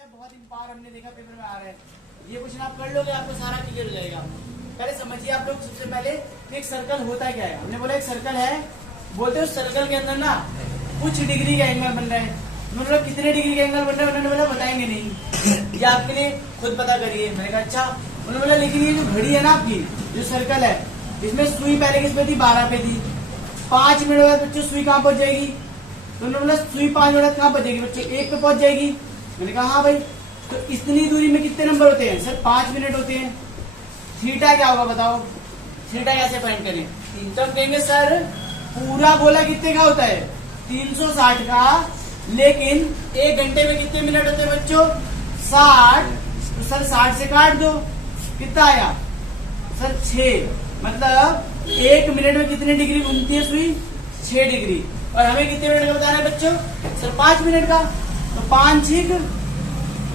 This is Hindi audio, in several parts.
है, बहुत बार हमने देखा पेपर में आ रहा है। ये क्वेश्चन आप कर लोगे, आपको सारा क्लियर हो जाएगा। पहले समझिए आप लोग सबसे पहले एक सर्कल होता है क्या है। हमने बोला एक सर्कल है, बोलते हैं उस सर्कल के अंदर ना कुछ डिग्री का एंगल बन रहा है। उन्होंने बोला कितने डिग्री का एंगल बन रहा है, उन्होंने बोला बताएंगे नहीं, ये आपके लिए खुद पता करिए। मैंने कहा अच्छा। उन्होंने बोला लेकिन ये जो घड़ी है ना आपकी, जो सर्कल है, इसमें सुई पहले किस पे थी, 12 पे थी। 5 मिनट बाद बच्चों सुई कहाँ पहुंच जाएगी, तो उन्होंने बोला सुई 5 मिनट कहाँ पहुंच जाएगी बच्चों, 1 पे पहुंच जाएगी। मैंने कहा हाँ भाई, तो इतनी दूरी में कितने नंबर होते हैं सर, 5 मिनट होते हैं। थीटा क्या होगा बताओ, थीटा कैसे फाइंड करें। तो हम कहेंगे सर पूरा गोला कितने का होता है, 360 का, लेकिन 1 घंटे में कितने मिनट होते हैं बच्चों, 60। तो सर 60 से काट दो, कितना आया सर 6। मतलब 1 मिनट में कितनी डिग्री घूमती है सुई, 6 डिग्री। और हमें कितने मिनट का बताना है बच्चों, सर 5 मिनट का। तो 5 6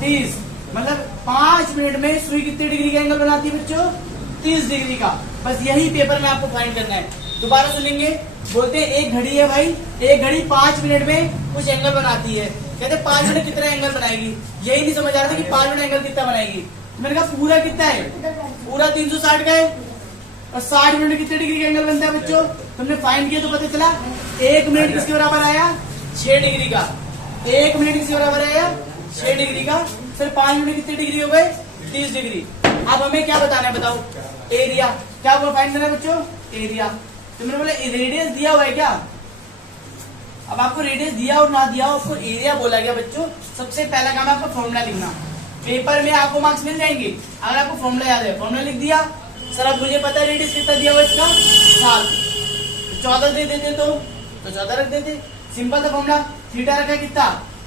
30, मतलब 5 मिनट में सुई कितने डिग्री का एंगल बनाती है बच्चों, 30 डिग्री का। बस यही पेपर में आपको फाइंड करना है। दोबारा सुनेंगे, बोलते हैं एक घड़ी है भाई, एक घड़ी 5 मिनट में कुछ एंगल बनाती है। कहते 5 मिनट कितना एंगल बनाएगी, यही नहीं समझ आ रहा था कि 5 मिनट एंगल कितना बनाएगी। तो मैंने कहा पूरा कितना है, पूरा 360 का है, और 60 मिनट में कितने डिग्री का एंगल बनता है बच्चों। तुमने फाइंड किया तो पता चला 1 मिनट किसके बराबर आया, 6 डिग्री का। 1 मिनट किसके बराबर आया, 6 डिग्री का। सर 5 मिनट कितने डिग्री हो गए, 30 डिग्री। अब हमें क्या बताना है बताओ, एरिया। क्या वो फाइंड करना है बच्चों, एरिया। तो मैंने बोला रेडियस दिया हुआ है क्या, अब आपको रेडियस दिया और ना दिया, आपको एरिया बोला गया बच्चों। सबसे पहला काम है आपको फॉर्मूला लिखना। पेपर में आपको मार्क्स मिल जाएंगे अगर आपको फॉर्मूला याद है। फॉर्मूला लिख दिया, सर अब मुझे पता है रेडियस कितना दिया हुआ इसका, 7। 14 दे देते तो 14 रख देते, सिंपल था फॉर्मूला। थीटा रखा कितना,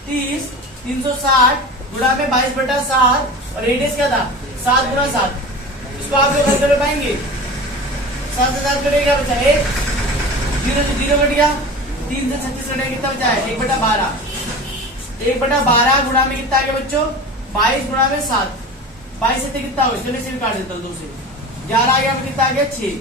30, 360 गुणा में 22/7, और रेडियस क्या था 7 गुणा 7। इसको आप लोग हल कर पाएंगे, 7 से 7 कटेगा, बचा 1, 0 से 0 कट गया, 3 से 36 कटेगा, कितना बचा है 1/12। 1/12 गुणा में कितना आ गया बच्चों, 22 गुणा में 7, 22 से कितना हो, चलिए इसे काट देता हूँ 2 से, 11 आ गया, कितना आ गया 6,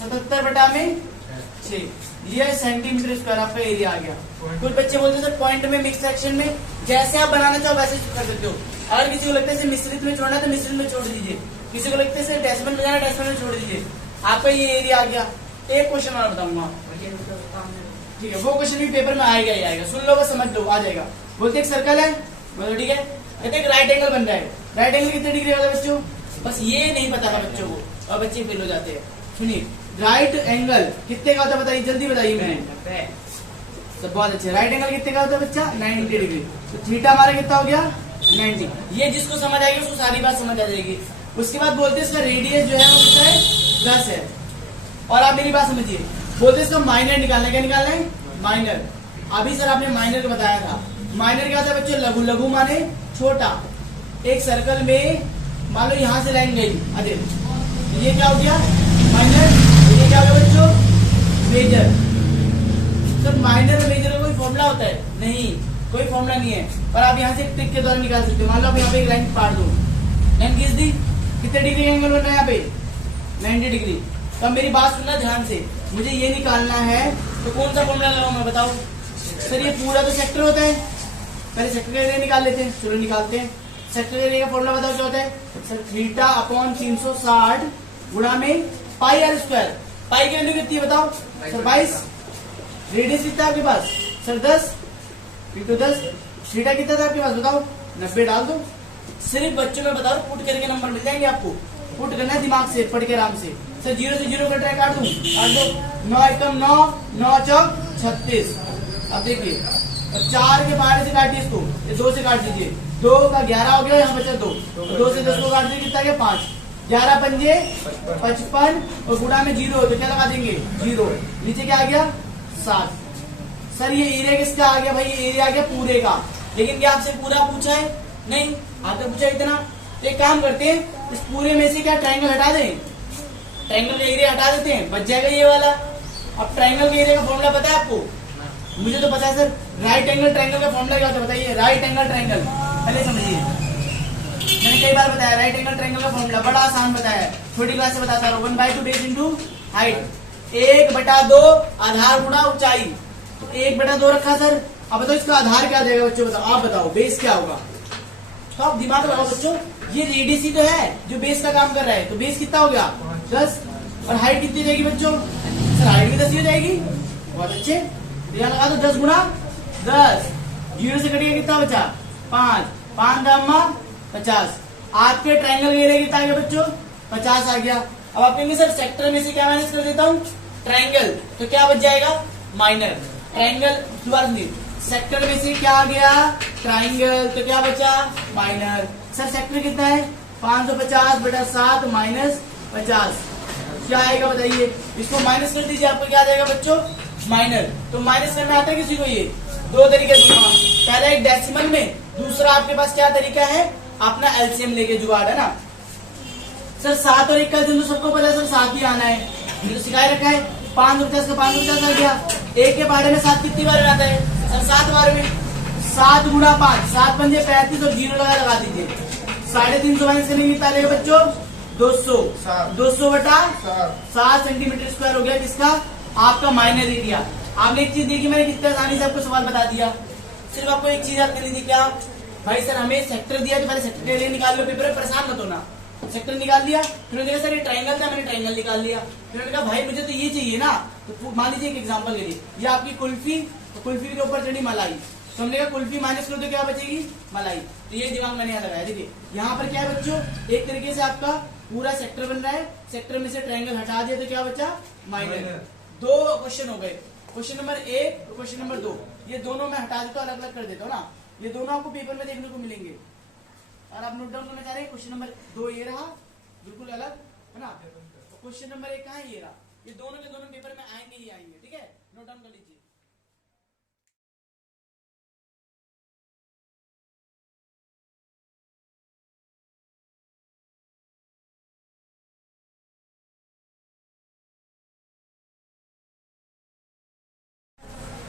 77/6, ये सेंटीमीटर स्क्वायर आपका एरिया आ गया। कुछ बच्चे बोलते हैं सर पॉइंट में, मिक्स सेक्शन में, जैसे आप बनाना चाहो वैसे कर सकते हो। अगर किसी को लगता है मिश्रित में छोड़ना है तो मिश्रित में छोड़ दीजिए, किसी को लगता है डेसिमल में जाना डेसिमल में छोड़ दीजिए। आपका ये एरिया आ गया। एक क्वेश्चन और बताऊंगा, ठीक है, वो क्वेश्चन भी पेपर में आएगा ही आएगा, सुन लो बस, समझ लो, आ जाएगा। बोलते एक सर्कल है, बोलो ठीक है, कहते एक राइट एंगल बन रहा है, राइट एंगल कितने डिग्री होगा बच्चों, बस ये नहीं पता था बच्चों को, और बच्चे फेल हो जाते हैं। सुनिए राइट एंगल कितने का होता है बताइए, जल्दी बताइए मुझे। सब बहुत अच्छे, राइट एंगल कितने का होता है बच्चा, 90 डिग्री। तो थीटा हमारा कितना हो गया, 90। ये जिसको समझ आएगी उसको सारी बात समझ आ जाएगी। उसके बाद बोलते हैं इसका रेडियस जो है वो कितना है, 10 है। और आप मेरी बात समझिए, बोलते इसका माइनर निकालना, क्या निकालना है, माइनर। अभी सर आपने माइनर का बताया था। माइनर क्या होता है बच्चों, लघु। लघु माने छोटा। एक सर्कल में मान लो यहाँ से लाइन गई, अरे ये क्या हो गया माइनर, ये क्या हो गया बच्चों, मेजर। सर माइनर और मेजर का कोई फॉर्मूला होता है, नहीं, कोई फॉर्मूला नहीं है। और आप यहाँ से ट्रिक के द्वारा निकाल सकते हो। मान लो आप यहाँ पे एक लाइन काट दो, लाइन खींच दी, कितने डिग्री का एंगल बन रहा है यहाँ पे, 90 डिग्री। तो मेरी बात सुनना ध्यान से, मुझे ये निकालना है, तो कौन सा फॉर्मूला लगाऊं मैं बताओ। सर ये पूरा तो सेक्टर होता है, पहले सेक्टर का एरिया निकाल लेते हैं, चलो निकालते हैं। सेक्टर एरिया का फॉर्मूला बताओ क्या होता है, सर थीटा अपॉन 360 गुणा में पाई आर स्क्वायर। पाई की वैल्यू कितनी है बताओ सर, 22। रेडियस कितना है आपके पास सर, 10 × 10। थीटा कितना था आपके पास बताओ, 90 डाल दो। सिर्फ बच्चों में बताओ, पुट करके नंबर मिल जाएंगे आपको। पुट करना है दिमाग से, पढ़ के आराम से। सर 0 से 0 कट रहा है, काट दूं, काट दो। 9 एकम 9, 9 चौक 36। अब देखिए 4 के बाहर से काटिए इसको, ये 2 से काट दीजिए, 2 का 11 हो गया, यहाँ बचा 2, 2 से 10 को काट दीजिए, कितना गया 5, 11 पंजे 55, और गुणा में 0 तो क्या लगा देंगे 0, नीचे क्या आ गया 7। सर ये एरिया किसका आ गया भाई, ये एरिया आ गया पूरे का। लेकिन क्या आपसे पूरा पूछा है, नहीं, आपने पूछा इतना। तो एक काम करते हैं, इस पूरे में से क्या ट्रायंगल हटा दें, ट्रायंगल का एरिया हटा देते हैं, बच जाएगा ये वाला। अब ट्रायंगल के एरिया का फॉर्मूला पता है आपको, मुझे तो पता है सर। राइट एंगल ट्रायंगल का फॉर्मूला क्या होता है बताइए, राइट एंगल ट्रायंगल, पहले समझिए, मैंने कई बार बताया राइट एंगल ट्रायंगल का फॉर्मूला, बड़ा आसान बताया है, छोटी क्लास से बताता रहा हूँ। 1/2 बेस इंटू हाइट, 1/2 आधार गुणा ऊंचाई, तो 1/2 रखा सर। अब बताओ इसका आधार क्या देगा बच्चों, बताओ, आप बताओ बेस क्या होगा, तो आप दिमाग लगाओ बच्चों, ये रेडियस ही तो है जो बेस का काम कर रहा है, तो बेस कितना हो गया 10, और हाइट कितनी जाएगी बच्चों? सर हाइट भी 10 ही हो जाएगी। बहुत अच्छे, तो यहाँ लगा दो 10 गुना 10, 0 से कटिएगा कितना बचा 5, 5 दामा 50। आपके ट्राइंगल का एरिया कितना आ गया बच्चों? 50 आ गया। अब आप कहेंगे सर सेक्टर में से क्या माइनस कर देता हूँ? ट्राइंगल, तो क्या बच जाएगा? माइनर। ट्राइंगल दोबारा नहीं, सेक्टर में से क्या आ गया? ट्राइंगल, तो क्या बचा? माइनर। सर सेक्टर कितना है? 550/7 माइनस 50 क्या आएगा बताइए? इसको माइनस कर दीजिए, आपको क्या आ जाएगा बच्चों? माइनर। तो माइनस करना आता है किसी को? ये दो तरीके से, पहला एक डेसिमल में, दूसरा आपके पास क्या तरीका है? अपना एलसीएम लेके जुगाड़, है ना। सर 7 और 1 का दिन तो सबको पता है सर, 7 ही आना है, ये तो सिखाई रखा है। 550 का 550 आ गया। 1 के बारे में 7 कितनी बार आता है सर? 7 बार में। 7 गुणा 5, 7 पंजे 35 और 0 लगा दीजिए। 350 माइनस करने कितना आएगा बच्चों? 200। 200/7 सेंटीमीटर स्क्वायर हो गया, किसका? आपका माइनर एरिया। आपने एक चीज देखी, मैंने कितने आसानी से आपको सवाल बता दिया। सिर्फ आपको एक चीज याद करनी थी, क्या भाई सर हमें सेक्टर दिया तो पहले सेक्टर एरिया निकाल लो, पेपर में परेशान मत होना। सेक्टर निकाल दिया, फिर मैंने कहा सर ये ट्राइंगल था, मैंने ट्राइंगल निकाल लिया। फिर मैंने कहा भाई मुझे तो ये चाहिए ना, तो मान लीजिए एक एग्जांपल के लिए, ये आपकी कुल्फी, तो कुल्फी के ऊपर चढ़ी मलाई, तो हमने कहा कुल्फी माइनस करो तो क्या बचेगी? मलाई। तो ये दिमाग मैंने यहाँ लगाया। देखिए यहाँ पर क्या है बच्चों, एक तरीके से आपका पूरा सेक्टर बन रहा है, सेक्टर में से ट्राइंगल हटा दिया तो क्या बचा? माइनर। 2 क्वेश्चन हो गए, क्वेश्चन नंबर 1 और क्वेश्चन नंबर 2, ये दोनों मैं हटा देता हूँ, अलग अलग कर देता हूँ ना, ये दोनों आपको पेपर में देखने को मिलेंगे। और आप नोट डाउन करना चाह रहे हैं, क्वेश्चन नंबर 2 ये रहा, बिल्कुल अलग, है ना। क्वेश्चन नंबर 1 कहाँ है? ये रहा। ये दोनों के दोनों पेपर में आएंगे ही आएंगे, ठीक है, नोट डाउन कर लीजिए।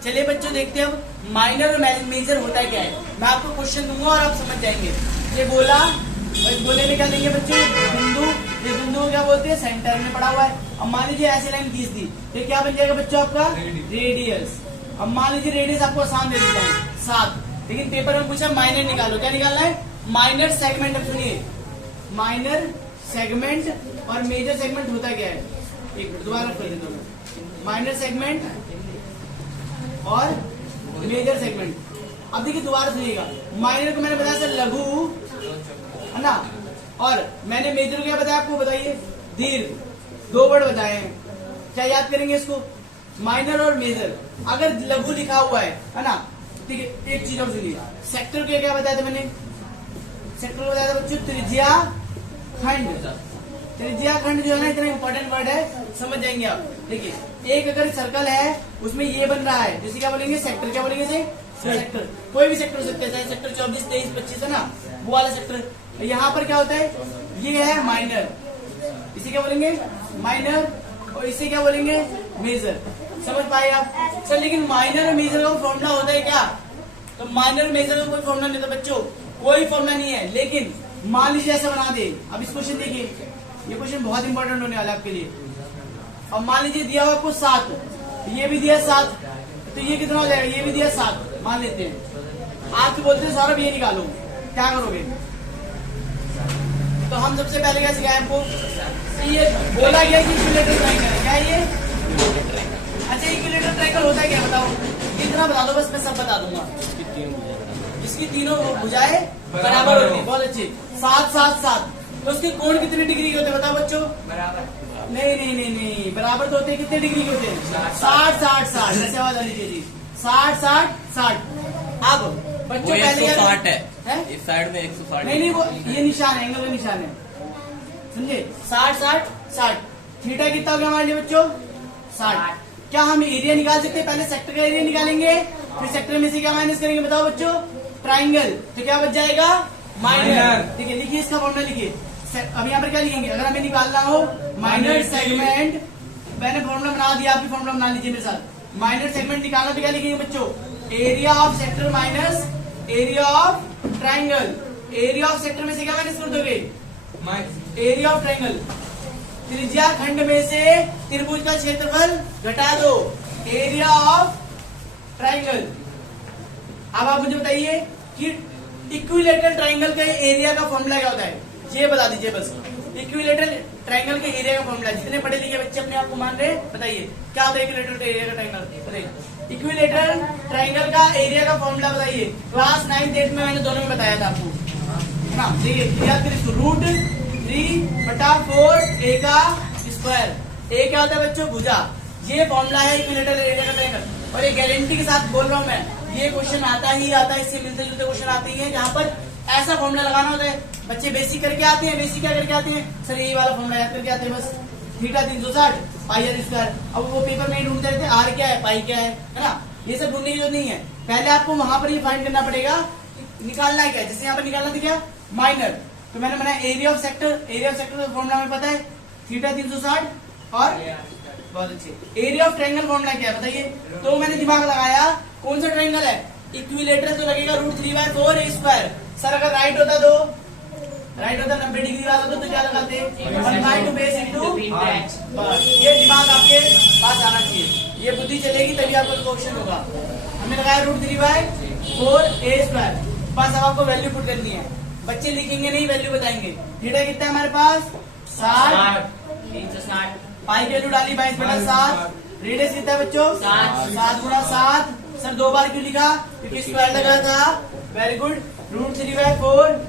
चलिए बच्चों देखते हैं अब माइनर और मेजर होता है क्या है। मैं आपको क्वेश्चन दूंगा और आप समझ जाएंगे। ये बोला, और गोले में क्या लेंगे बच्चों? बिंदु। ये बिंदु को क्या बोलते हैं? सेंटर में पड़ा हुआ है। अब मान लीजिए ऐसी लाइन खींच दी, तो क्या बन जाएगा बच्चों आपका? रेडियस। अब मान लीजिए रेडियस आपको आसान दे देता हूँ 7, लेकिन पेपर में पूछा माइनर निकालो, क्या निकालना है? Minor segment. अब सुनिए, माइनर सेगमेंट और मेजर सेगमेंट होता क्या है? एक मिनट दोबारा कर देता हूँ। माइनर सेगमेंट और मेजर सेगमेंट। अब देखिए दोबारा सुनिएगा, माइनर को मैंने बताया सर लघु, है ना, और मैंने मेजर को क्या बताया आपको? बताइए, दीर्घ। 2 वर्ड बताए हैं, क्या याद करेंगे इसको? माइनर और मेजर। अगर लघु लिखा हुआ है ना, ठीक है, एक चीज और सुनिए, सेक्टर को क्या बताया था मैंने? सेक्टर को बताया था बच्चों त्रिज्या खंड। त्रिज्या खंड जो है ना, इतना इंपॉर्टेंट वर्ड है, समझ जाएंगे आप। देखिए एक अगर सर्कल है, उसमें ये बन रहा है, जैसे क्या बोलेंगे? सेक्टर। क्या बोलेंगे इसे? सेक्टर। कोई भी सेक्टर हो सकता है, चाहे सेक्टर 24, 23, 25 है ना, वो वाला सेक्टर। यहाँ पर क्या होता है? ये है माइनर, इसे क्या बोलेंगे? माइनर। और इसे क्या बोलेंगे? मेजर। समझ पाए आप? सर लेकिन माइनर और मेजर का फॉर्मूला होता है क्या? तो माइनर और मेजर का कोई फॉर्मूला नहीं होता बच्चों, कोई फॉर्मूला नहीं है। लेकिन मान लीजिए ऐसा बना दे, अब इस क्वेश्चन देखिए, ये क्वेश्चन बहुत इंपॉर्टेंट होने वाला है आपके लिए। अब मान लीजिए दिया हुआ आपको 7, ये भी दिया 7, तो ये कितना हो जाएगा? ये भी दिया 7, मान लेते हैं। आप बोलते हैं सौरभ ये निकालो, क्या करोगे? तो हम सबसे पहले क्या सिखाए आपको? ये बोला गया कि इक्विलेटरल ट्रायंगल है, क्या है ये? अच्छा इक्विलेटरल ट्रायंगल होता है क्या बताओ? इतना बता दो बस, मैं सब बता दूंगा। इसकी तीनों भुजाएं बराबर होती है, बहुत अच्छी। 7, 7, 7, तो उसके कोण कितने डिग्री के होते हैं बताओ बच्चों? बराबर। नहीं नहीं नहीं नहीं, बराबर तो होते हैं, कितने डिग्री के होते हैं? 60, 60, 60। ऐसे आवाज आनी चाहिए, 60, 60, 60। अब बच्चों पहले 160 है, इस साइड में 160। नहीं, वो ये निशान है, एंगल का निशान है, समझे? 60, 60, 60। थीटा कितना हो गया हमारे लिए बच्चों? 60। क्या हम एरिया निकाल सकते हैं? पहले सेक्टर का एरिया निकालेंगे, फिर सेक्टर में से क्या माइनस करेंगे बताओ बच्चों? ट्राइंगल। तो क्या बच जाएगा? माइनर। ठीक है, लिखिए इसका फॉर्मूला लिखिए। अब यहाँ पर क्या लिखेंगे? अगर हमें निकालना हो माइनर सेगमेंट, मैंने फॉर्मूला बना दिया, आप भी फॉर्मूला बना लीजिए मेरे साथ। माइनर सेगमेंट निकालना तो क्या लिखेंगे बच्चों? Area of sector minus area of triangle. Area of sector में से क्या माइनस कर दोगे? Area of triangle. त्रिज्या खंड में से त्रिभुज का क्षेत्रफल घटा दो, एरिया ऑफ ट्राइंगल। अब आप मुझे बताइए कि इक्विलेटरल ट्राइंगल का एरिया का फॉर्मूला क्या होता है, ये बता दीजिए बस। इक्विलेटरल ट्राइंगल के एरिया का फॉर्मूला, जितने पढ़े लिखे बच्चे अपने आप को मान रहे बताइए क्या होता है इक्विलेटरल एरिया का ट्राइंगल, बताइए इक्विलेटरल ट्राइंगल का एरिया का फॉर्मूला बताइए। क्लास 9th 8th में मैंने दोनों में बताया था आपको, है ना। देखिए याद करिए, रूट 3/4 a का स्क्वायर, ए क्या होता है बच्चों, भुजा। ये फॉर्मूला है इक्विलेटरल एरिया का ट्राइंगल। और ये गारंटी के साथ बोल रहा हूं मैं, ये क्वेश्चन आता ही आता है, इससे मिलते जुलते क्वेश्चन आते ही है जहां पर ऐसा फॉर्मूला लगाना होता है। बच्चे बेसिक करके आते हैं, बेसिक क्या करके आते हैं सर, यही वाला फॉर्मूला याद करके आते हैं बस, थीटा 360 पाई आर स्क्वायर। अब वो पेपर में ढूंढते रहते हैं आर क्या है, पाई क्या है ना, ये सब ढूंढने की जरूरत नहीं है। पहले आपको वहां पर ही फाइंड करना पड़ेगा, निकालना है क्या, जैसे यहाँ पर निकालना था क्या, माइनर। तो मैंने बनाया area of sector, area of sector का फॉर्मूला में पता है थीटा 360 और बहुत अच्छे। एरिया ऑफ ट्रायंगल फॉर्मूला क्या है बताइए। तो मैंने दिमाग लगाया कौन सा ट्रायंगल है, इक्विलेटरल, तो लगेगा रूट 3/4 a स्क्वायर। सर अगर राइट होता तो 90 डिग्री वाला तो क्या लगाते, 1/2 बेस इंटू। ये दिमाग आपके पास आना चाहिए, ये बुद्धि चलेगी तभी आपको क्वेश्चन होगा। हमने लगाया रूट 3/4 a स्क्वायर। बस अब आपको वैल्यू पुट करनी है, बच्चे लिखेंगे नहीं, वैल्यू बताएंगे। थीटा कितना है हमारे पास 60, 360, पाई की वैल्यू डाली 22/7। रेडियस कितना है बच्चों 7 गुणा 7। सर 2 बार क्यों लिखा, क्योंकि स्क्वायर लगा था। Very good. रूट 3/4,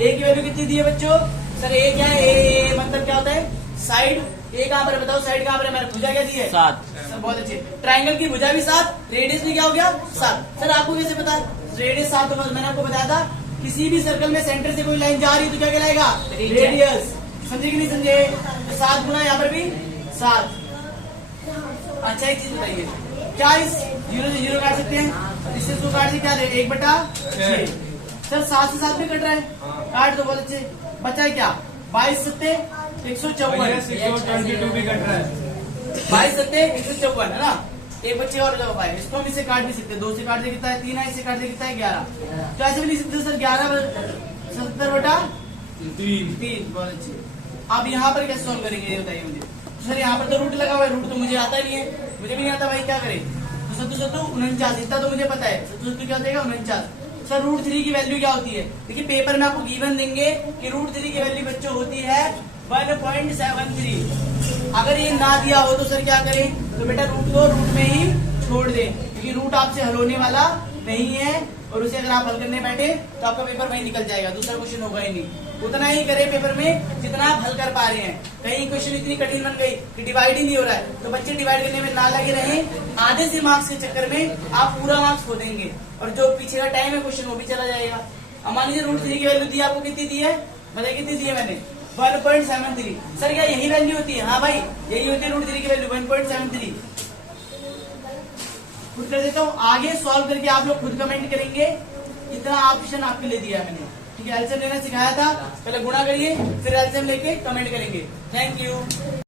ए की वैल्यू कितनी दी है बच्चों, सर ए क्या है, ए मतलब क्या होता है साइड। ए कहां पर है बताओ, साइड कहां पर है, हमारी भुजा क्या दी है 7। सर बहुत अच्छे, ट्राइंगल की भुजा भी 7, रेडियस भी क्या हो गया 7। सर आपको कैसे पता रेडियस 7 होगा, मैंने आपको बताया था किसी भी सर्कल में सेंटर से कोई लाइन जा रही है तो क्या कहलाएगा रेडियस। समझे कि नहीं समझे, तो 7 गुना यहाँ पर भी 7। अच्छा एक चीज बताइए, क्या इस 0 से 0 काट सकते हैं, इससे 2 काट से क्या दे 1/6। सर 7 से 7 भी कट रहा है, काट दो बहुत अच्छे। बचा है क्या 22 सत्ते 154 भी कट रहा है, 22 सत्ते 154 है ना। एक बच्चे और जवाब आए, इसको हम इससे काट भी सकते हैं, 2 से काट दे कितना है 3 है, इससे काट दे कितना है 11। तो ऐसे भी लिख सकते हैं सर 11/70/3। बहुत अच्छे। अब यहाँ पर कैसे सॉल्व करेंगे ये बताइए मुझे। तो सर यहाँ पर तो रूट लगा हुआ है, रूट तो मुझे आता नहीं है, मुझे भी नहीं आता भाई, क्या करें। तो 7 इतना तो मुझे पता है, 7 क्या देगा 49। सर रूट 3 की वैल्यू क्या होती है, देखिए पेपर में आपको गिवन देंगे कि रूट 3 की वैल्यू बच्चों होती है 1.73। अगर ये ना दिया हो तो सर क्या करें, तो बेटा रूट को रूट में ही छोड़ दें, क्योंकि रूट आपसे हल होने वाला नहीं है, और उसे अगर आप हल करने बैठे तो आपका पेपर वही निकल जाएगा, दूसरा क्वेश्चन होगा ही नहीं। उतना ही करें पेपर में जितना आप हल कर पा रहे हैं। कहीं क्वेश्चन इतनी कठिन बन गई कि डिवाइड ही नहीं हो रहा है, तो बच्चे डिवाइड करने में ना लगे रहे, आधे से मार्क्स के चक्कर में आप पूरा मार्क्स खो देंगे, और जो पीछे का टाइम है क्वेश्चन वो भी चला जाएगा। अब मान लीजिए रूट 3 की वैल्यू दी आपको, कितनी दी है बताइए, कितनी दी है मैंने 1.73। सर क्या यही वैल्यू होती है, हाँ भाई यही होती है रूट 3 की वैल्यू 1.73। खुद कर देता हूँ, आगे सॉल्व करके आप लोग खुद कमेंट करेंगे, इतना ऑप्शन आपके लिए दिया मैंने, ठीक है। एलसीएम लेना सिखाया था, पहले गुणा करिए फिर एलसीएम लेके कमेंट करेंगे। Thank you.